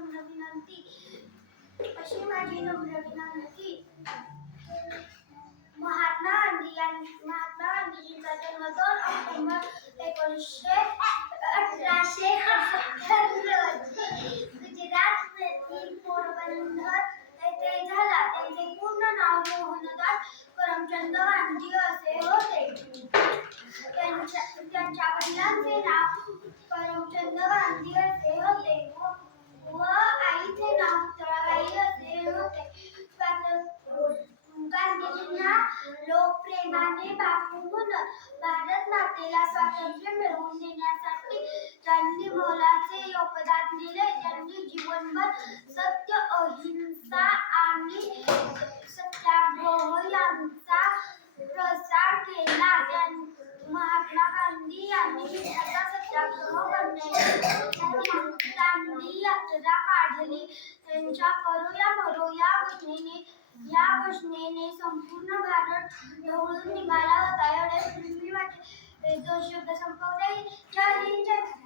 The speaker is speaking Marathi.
नम्र विनंती अशी माझी नम्र विनंती महात्मा गांधी महात्मा गांधीजींचा जन्म दोन ऑक्टोबर एकोणीसशे अठराशे रोजी गुजरातमधील पोरबंदर येथे झाला। त्यांचे पूर्ण नाव मोहनदास करमचंद गांधी असे होते। त्यांच्या त्यांच्या वडिलांचे नाव करमचंद गांधी असे होते। लोक प्रेमाने बापू भारत मातेला स्वातंत्र्य मिळवून देण्यासाठी त्यांनी मोलाचे योगदान दिले त्यांनी जीवनभर सत्य अहिंसा आणि सत्याग्रह यांचा प्रसार केला. महात्मा गांधी यांनी हिंसाचा सत्याग्रह करण्याची दांडी यात्रा काढली. त्यांच्या करूया मरूया या संपूर्ण भारत ढवळून निघाला होता. एवढ्या पूर्वी दोन शब्द संपवता येईल.